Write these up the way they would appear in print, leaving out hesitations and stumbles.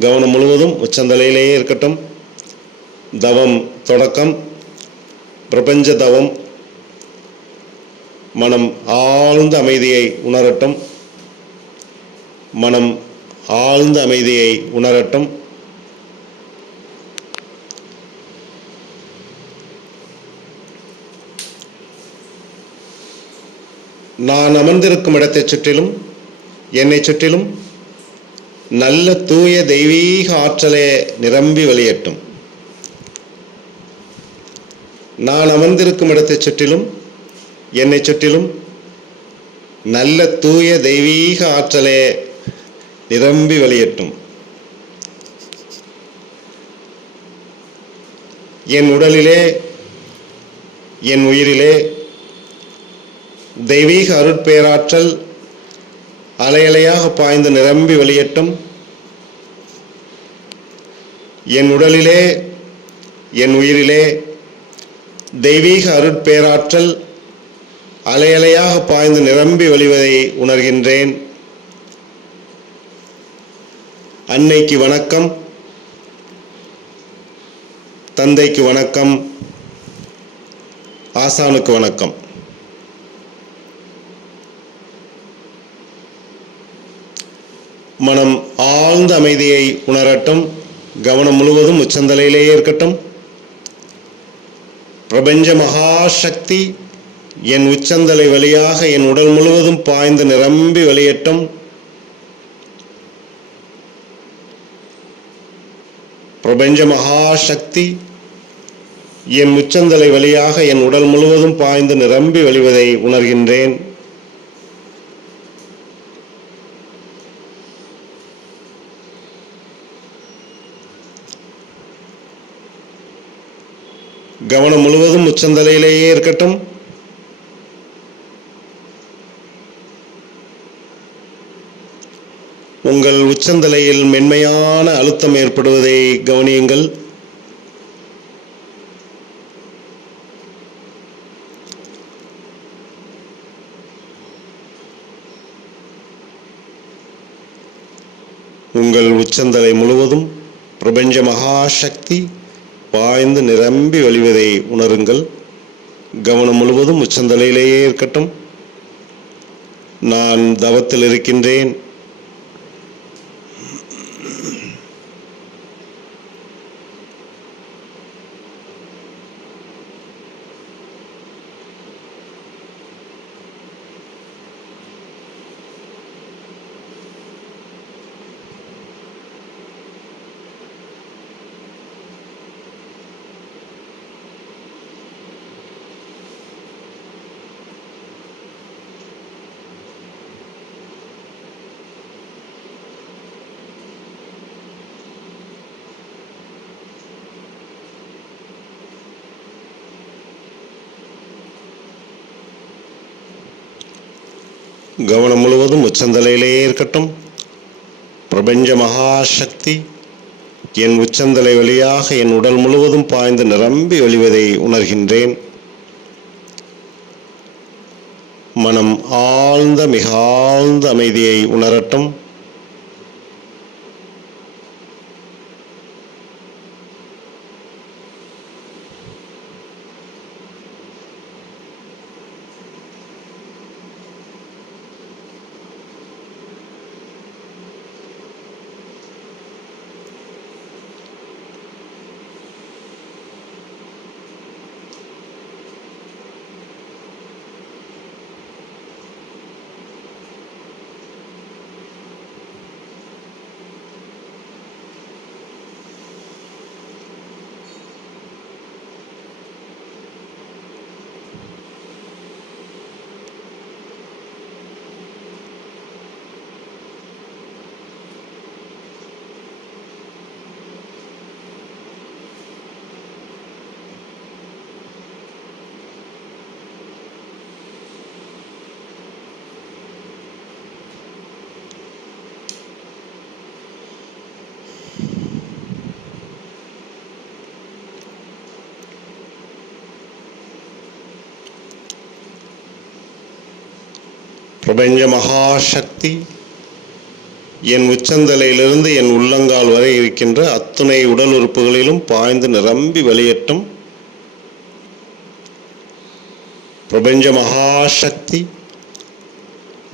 கவனம் முழுவதும் உச்சந்தலையிலேயே இருக்கட்டும். தவம் தொடக்கம். பிரபஞ்ச தவம். மனம் ஆழ்ந்த அமைதியை உணரட்டும். மனம் ஆழ்ந்த அமைதியை உணரட்டும். நான் அமர்ந்திருக்கும் இடத்தைச் சுற்றிலும், என்னை சுற்றிலும் நல்ல தூய தெய்வீக ஆற்றலே நிரம்பி வெளியேட்டும். நான் அமர்ந்திருக்கும் இடத்தைச் சுற்றிலும், என்னை சுற்றிலும் நல்ல தூய தெய்வீக ஆற்றலே நிரம்பி வெளியேட்டும். என் உடலிலே, என் உயிரிலே தெய்வீக அருட்பேராற்றல் அலையலையாக பாய்ந்து நிரம்பி வெளியேட்டும். என் உடலிலே, என் உயிரிலே தெய்வீக அருட்பேராற்றல் அலையலையாக பாய்ந்து நிரம்பி வழிவதை உணர்கின்றேன். அன்னைக்கு வணக்கம், தந்தைக்கு வணக்கம், ஆசானுக்கு வணக்கம். மனம் ஆழ்ந்த அமைதியை உணரட்டும். கவனம் முழுவதும் உச்சந்தலையிலேயே இருக்கட்டும். பிரபஞ்ச மகாசக்தி என் உச்சந்தலை வழியாக என் உடல் முழுவதும் பாய்ந்து நிரம்பி வெளியேட்டும். பிரபஞ்ச மகாசக்தி என் உச்சந்தலை வழியாக என் உடல் முழுவதும் பாய்ந்து நிரம்பி வெளிவதை உணர்கின்றேன். கவனம் முழுவதும் உச்சந்தலையிலேயே இருக்கட்டும். உங்கள் உச்சந்தலையில் மென்மையான அழுத்தம் ஏற்படுவதை கவனியுங்கள். உங்கள் உச்சந்தலை முழுவதும் பிரபஞ்ச மகாசக்தி பாய்ந்து நிரம்பி வழிவதை உணருங்கள். கவனம் முழுவதும் உச்சந்தலையிலேயே இருக்கட்டும். நான் தவத்தில் இருக்கின்றேன். கவனம் முழுவதும் உச்சந்தலையிலேயே இருக்கட்டும். பிரபஞ்ச மகாசக்தி என் உச்சந்தலை வழியாக என் உடல் முழுவதும் பாய்ந்து நிரம்பி வழிவதை உணர்கின்றேன். மனம் ஆழ்ந்த மிக ஆழ்ந்த அமைதியை உணரட்டும். பிரபஞ்ச மகாசக்தி என் உச்சந்தலையிலிருந்து என் உள்ளங்கால் வரை இருக்கின்ற அத்துணை உடல் உறுப்புகளிலும் பாய்ந்து நிரம்பி வெளியேற்றும் பிரபஞ்ச மகாசக்தி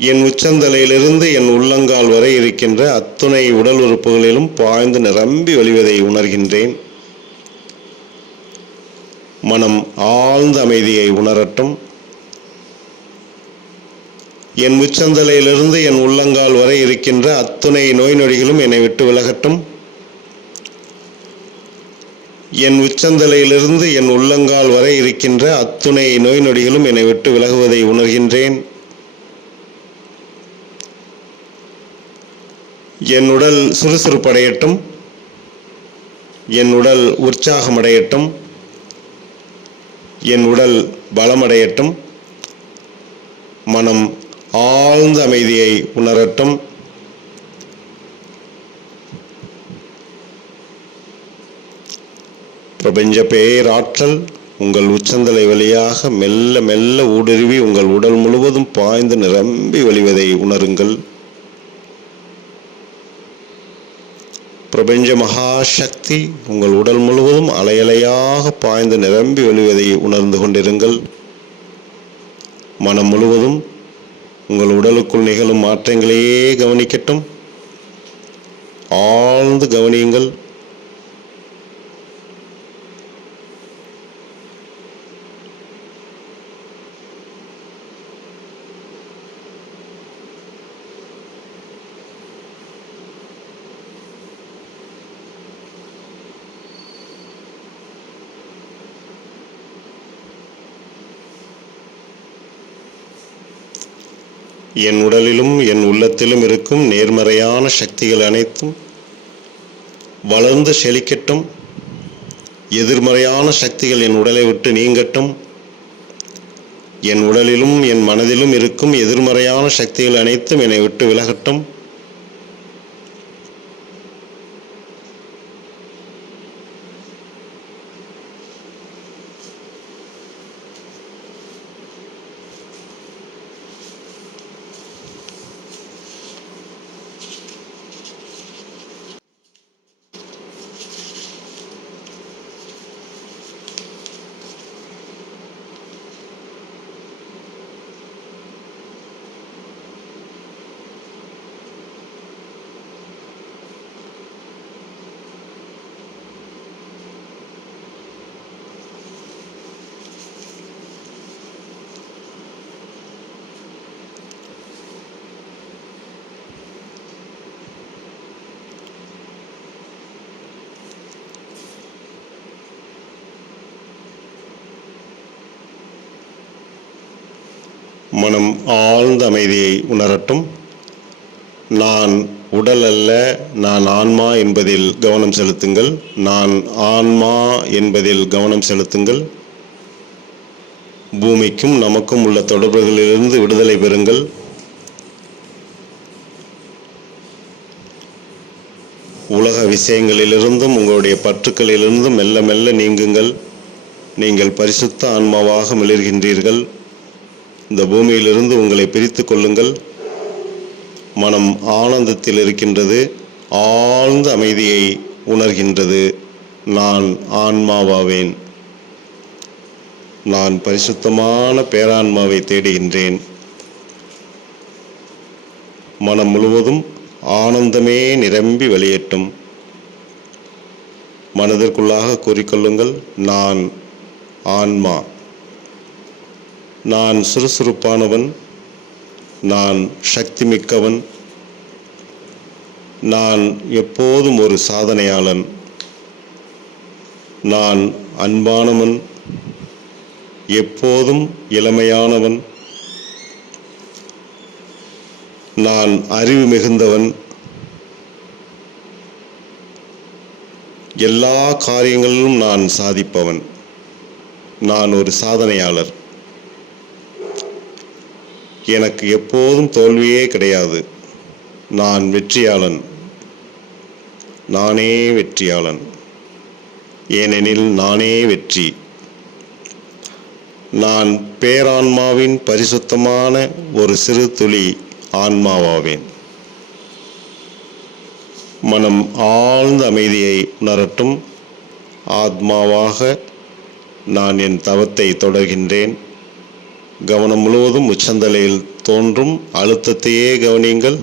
என் உச்சந்தலையிலிருந்து என் உள்ளங்கால் வரை இருக்கின்ற அத்துணை உடல் உறுப்புகளிலும் பாய்ந்து நிரம்பி வழிவதை உணர்கின்றேன். மனம் ஆழ்ந்த அமைதியை உணரட்டும். என் உச்சந்தலையிலிருந்து என் உள்ளங்கால் வரை இருக்கின்ற அத்துணை நோய் நொடிகளும் என்னை விட்டு விலகட்டும். என் உச்சந்தலையிலிருந்து என் உள்ளங்கால் வரை இருக்கின்ற அத்துணை நோய் நொடிகளும் என்னை விட்டு விலகுவதை உணர்கின்றேன். என் உடல் சுறுசுறுப்படையட்டும். என் உடல் உற்சாகமடையட்டும். என் உடல் பலமடையட்டும். மனம் ஆழ்ந்த அமைதியை உணரட்டும். பிரபஞ்ச பேராற்றல் உங்கள் உச்சந்தலை வழியாக மெல்ல மெல்ல ஊடுருவி உங்கள் உடல் முழுவதும் பாய்ந்து நிரம்பி வழிவதை உணருங்கள். பிரபஞ்ச மகாசக்தி உங்கள் உடல் முழுவதும் அலையலையாக பாய்ந்து நிரம்பி வழிவதை உணர்ந்து கொண்டிருங்கள். மனம் முழுவதும் உங்கள் உடலுக்குள் நிகழும் மாற்றங்களையே கவனிக்கட்டும். ஆழ்ந்து கவனியுங்கள். என் உடலிலும் என் உள்ளத்திலும் இருக்கும் நேர்மறையான சக்திகள் அனைத்தும் வளர்ந்து செழிக்கட்டும். எதிர்மறையான சக்திகள் என் உடலை விட்டு நீங்கட்டும். என் உடலிலும் என் மனதிலும் இருக்கும் எதிர்மறையான சக்திகள் அனைத்தும் என்னை விட்டு விலகட்டும். மனம் ஆழ்ந்த அமைதியை உணரட்டும். நான் உடல் அல்ல, நான் ஆன்மா என்பதில் கவனம் செலுத்துங்கள். நான் ஆன்மா என்பதில் கவனம் செலுத்துங்கள். பூமிக்கும் நமக்கும் உள்ள தொடர்புகளிலிருந்து விடுதலை பெறுங்கள். உலக விஷயங்களிலிருந்தும் உங்களுடைய பற்றுக்களிலிருந்தும் மெல்ல மெல்ல நீங்குங்கள். நீங்கள் பரிசுத்த ஆன்மாவாக மிளிர்கின்றீர்கள். இந்த பூமியிலிருந்து உங்களை பிரித்து கொள்ளுங்கள். மனம் ஆனந்தத்தில் இருக்கின்றது. ஆழ்ந்த அமைதியை உணர்கின்றது. நான் ஆன்மாவாவேன். நான் பரிசுத்தமான பேரான்மாவை தேடுகின்றேன். மனம் முழுவதும் ஆனந்தமே நிரம்பி வெளியேட்டும். மனதிற்குள்ளாக கூறிக்கொள்ளுங்கள், நான் ஆன்மா. நான் சுறுசுறுப்பானவன். நான் சக்தி மிக்கவன். நான் எப்போதும் ஒரு சாதனையாளன். நான் அன்பானவன். எப்போதும் இளமையானவன். நான் அறிவு மிகுந்தவன். எல்லா காரியங்களிலும் நான் சாதிப்பவன். நான் ஒரு சாதனையாளர். எனக்கு எப்போதும் தோல்வியே கிடையாது. நான் வெற்றியாளன். நானே வெற்றியாளன். ஏனெனில் நானே வெற்றி. நான் பேரான்மாவின் பரிசுத்தமான ஒரு சிறு துளி ஆன்மாவாவேன். மனம் ஆழ்ந்த அமைதியை உணரட்டும். ஆத்மாவாக நான் என் தவத்தை தொடர்கின்றேன். கவனம் முழுவதும் உச்சந்தலையில் தோன்றும் அழுத்தத்தையே கவனியுங்கள்.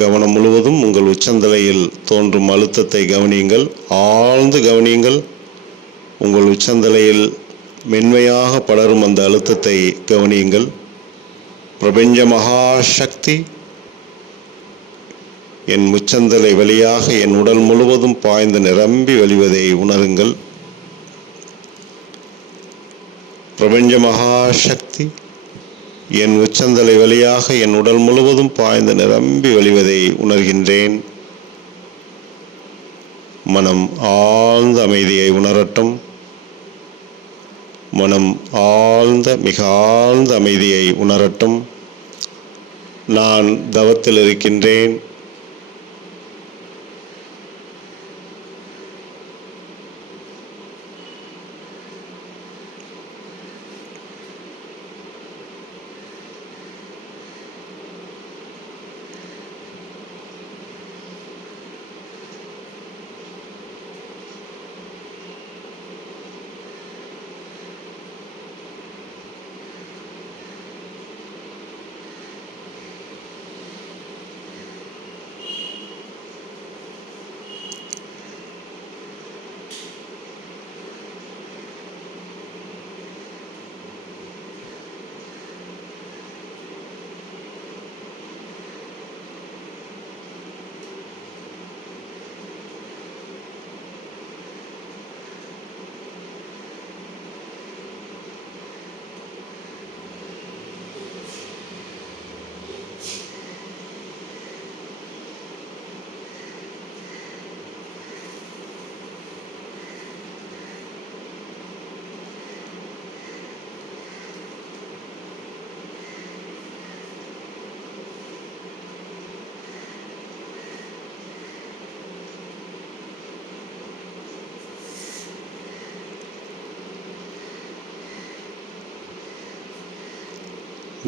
கவனம் முழுவதும் உங்கள் உச்சந்தலையில் தோன்றும் அழுத்தத்தை கவனியுங்கள். ஆழ்ந்து கவனியுங்கள். உங்கள் உச்சந்தலையில் மென்மையாக படரும் அந்த அழுத்தத்தை கவனியுங்கள். பிரபஞ்ச மகாசக்தி என் உச்சந்தலை வழியாக என் உடல் முழுவதும் பாய்ந்து நிரம்பி வழிவதை உணருங்கள். பிரபஞ்ச மகாசக்தி என் உச்சந்தலை வழியாக என் உடல் முழுவதும் பாய்ந்து நிரம்பி வழிவதை உணர்கின்றேன். மனம் ஆழ்ந்த அமைதியை உணரட்டும். மனம் ஆழ்ந்த மிக ஆழ்ந்த அமைதியை உணரட்டும். நான் தவத்தில் இருக்கின்றேன்.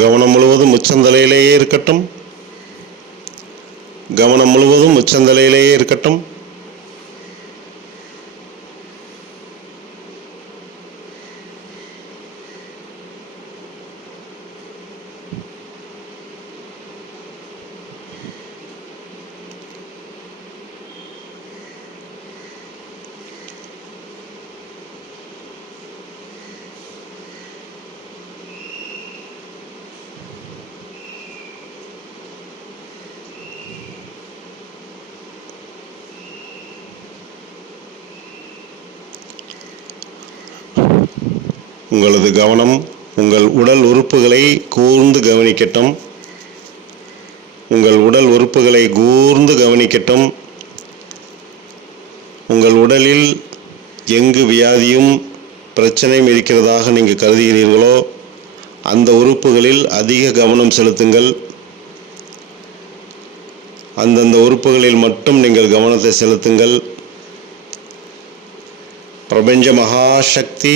கவனம் முழுவதும் உச்சந்தலையிலேயே இருக்கட்டும். கவனம் முழுவதும் உச்சந்தலையிலேயே இருக்கட்டும். உங்களது கவனம் உங்கள் உடல் உறுப்புகளை கூர்ந்து கவனிக்கட்டும். உங்கள் உடல் உறுப்புகளை கூர்ந்து கவனிக்கட்டும். உங்கள் உடலில் எங்கு வியாதியும் பிரச்சனையும் இருக்கிறதாக நீங்கள் கருதுகிறீர்களோ அந்த உறுப்புகளில் அதிக கவனம் செலுத்துங்கள். அந்தந்த உறுப்புகளில் மட்டும் நீங்கள் கவனத்தை செலுத்துங்கள். பிரபஞ்ச மகாசக்தி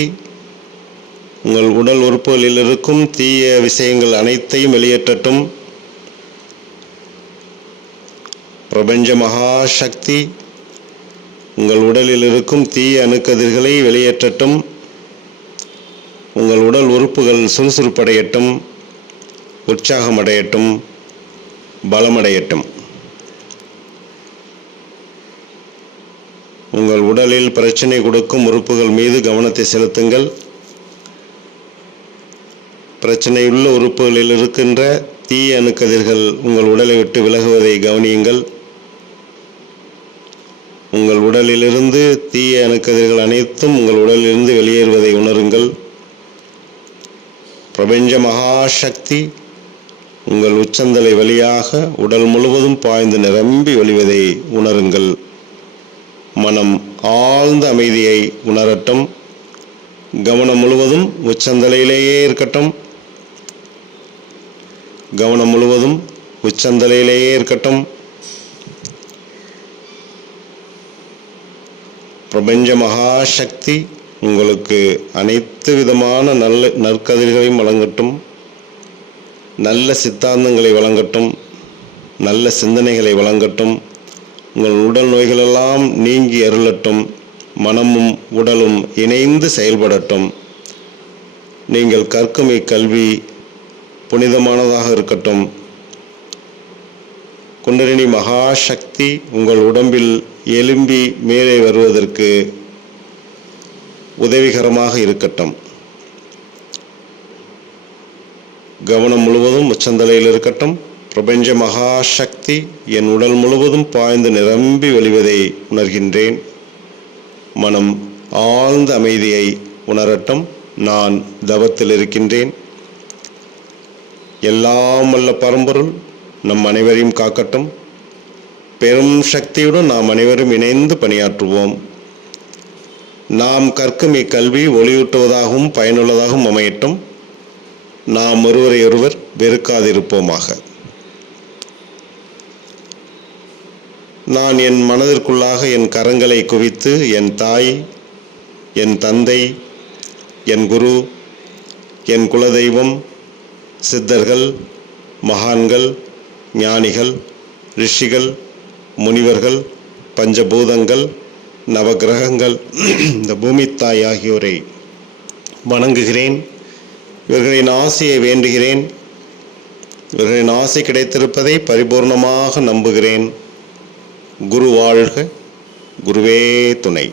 உங்கள் உடல் உறுப்புகளில் இருக்கும் தீய விஷயங்கள் அனைத்தையும் வெளியேற்றட்டும். பிரபஞ்ச மகாசக்தி உங்கள் உடலில் இருக்கும் தீய அணுக்கதிர்களை வெளியேற்றட்டும். உங்கள் உடல் உறுப்புகள் சுறுசுறுப்படையட்டும், உற்சாகமடையட்டும், பலமடையட்டும். உங்கள் உடலில் பிரச்சனை கொடுக்கும் உறுப்புகள் மீது கவனத்தை செலுத்துங்கள். பிரச்சனையுள்ள உறுப்புகளில் இருக்கின்ற தீய அணுக்கதிர்கள் உங்கள் உடலை விட்டு விலகுவதை கவனியுங்கள். உங்கள் உடலிலிருந்து தீய அணுக்கதிர்கள் அனைத்தும் உங்கள் உடலிலிருந்து வெளியேறுவதை உணருங்கள். பிரபஞ்ச மகாசக்தி உங்கள் உச்சந்தலை வழியாக உடல் முழுவதும் பாய்ந்து நிரம்பி வழிவதை உணருங்கள். மனம் ஆழ்ந்த அமைதியை உணரட்டும். கவனம் முழுவதும் உச்சந்தலையிலேயே இருக்கட்டும். கவனம் முழுவதும் உச்சந்தலையிலேயே இருக்கட்டும். பிரபஞ்ச மகாசக்தி உங்களுக்கு அனைத்து விதமான நல்ல நற்கதிர்களையும் வழங்கட்டும். நல்ல சித்தாந்தங்களை வழங்கட்டும். நல்ல சிந்தனைகளை வழங்கட்டும். உங்கள் உடல் நோய்களெல்லாம் நீங்கி அருளட்டும். மனமும் உடலும் இணைந்து செயல்படட்டும். நீங்கள் கற்கும் இக்கல்வி புனிதமானதாக இருக்கட்டும். குண்டலினி மகாசக்தி உங்கள் உடம்பில் எழும்பி மேலே வருவதற்கு உதவிகரமாக இருக்கட்டும். கவனம் முழுவதும் உச்சந்தலையில் இருக்கட்டும். பிரபஞ்ச மகாசக்தி என் உடல் முழுவதும் பாய்ந்து நிரம்பி வழிவதை உணர்கின்றேன். மனம் ஆழ்ந்த அமைதியை உணரட்டும். நான் தவத்தில் இருக்கின்றேன். எல்லாம் வல்ல பரம்பொருள் நம் அனைவரையும் காக்கட்டும். பெரும் சக்தியுடன் நாம் அனைவரும் இணைந்து பணியாற்றுவோம். நாம் கற்கும் இக்கல்வி ஒளியூட்டுவதாகவும் பயனுள்ளதாகவும் அமையட்டும். நாம் ஒருவரை ஒருவர் வெறுக்காதிருப்போமாக. நான் என் மனதிற்குள்ளாக என் கரங்களை குவித்து என் தாய், என் தந்தை, என் குரு, என் குலதெய்வம், சித்தர்கள், மகான்கள், ஞானிகள், ரிஷிகள், முனிவர்கள், பஞ்சபூதங்கள், நவகிரகங்கள், இந்த பூமித்தாய் ஆகியோரை வணங்குகிறேன். இவர்களின் ஆசையை வேண்டுகிறேன். இவர்களின் ஆசை கிடைத்திருப்பதை பரிபூர்ணமாக நம்புகிறேன். குரு வாழ்க, குருவே துணை.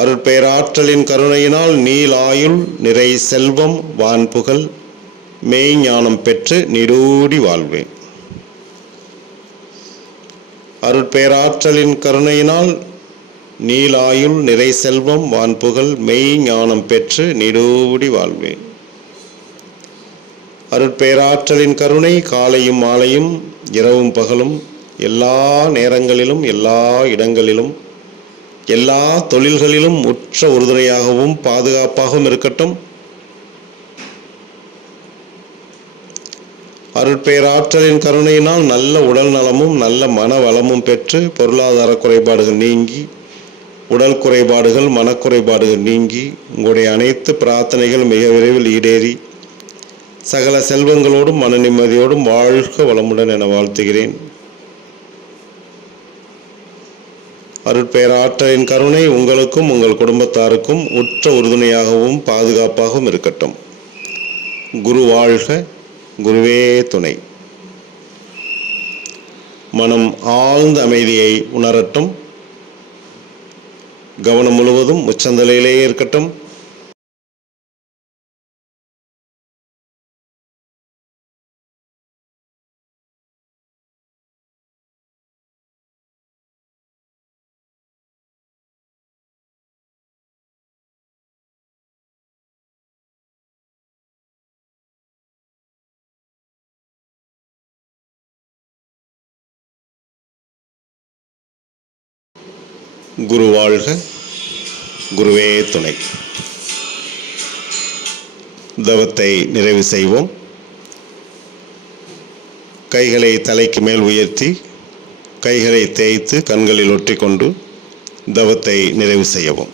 அருட்பேராற்றலின் கருணையினால் நீலாயுள், நிறை செல்வம், வான்புகழ், மெய்ஞானம் பெற்று நீடூடி வாழ்வேன். அருட்பேராற்றலின் கருணையினால் நீலாயுள், நிறை செல்வம், வான்புகழ், மெய்ஞானம் பெற்று நீடூடி வாழ்வேன். அருட்பேராற்றலின் கருணை காலையும் மாலையும் இரவும் பகலும் எல்லா நேரங்களிலும் எல்லா இடங்களிலும் எல்லா தொழில்களிலும் உற்ற உறுதுணையாகவும் பாதுகாப்பாகவும் இருக்கட்டும். அருட்பேராற்றலின் கருணையினால் நல்ல உடல் நலமும் நல்ல மன வளமும் பெற்று பொருளாதார குறைபாடுகள் நீங்கி, உடல் குறைபாடுகள் மனக்குறைபாடுகள் நீங்கி, உங்களுடைய அனைத்து பிரார்த்தனைகள் மிக விரைவில் ஈடேறி சகல செல்வங்களோடும் மன நிம்மதியோடும் வாழ்க வளமுடன் என வாழ்த்துகிறேன். அருட்பேராற்றலின் கருணை உங்களுக்கும் உங்கள் குடும்பத்தாருக்கும் உற்ற உறுதுணையாகவும் பாதுகாப்பாகவும் இருக்கட்டும். குரு வாழ்க, குருவே துணை. மனம் ஆழ்ந்த அமைதியை உணரட்டும். கவனம் முழுவதும் உச்சந்தலையிலேயே இருக்கட்டும். குரு வாழ்க, குருவே துணை. தவத்தை நிறைவு செய்வோம். கைகளை தலைக்கு மேல் உயர்த்தி கைகளை தேய்த்து கண்களில் ஒற்றிக்கொண்டு தவத்தை நிறைவு செய்யவும்.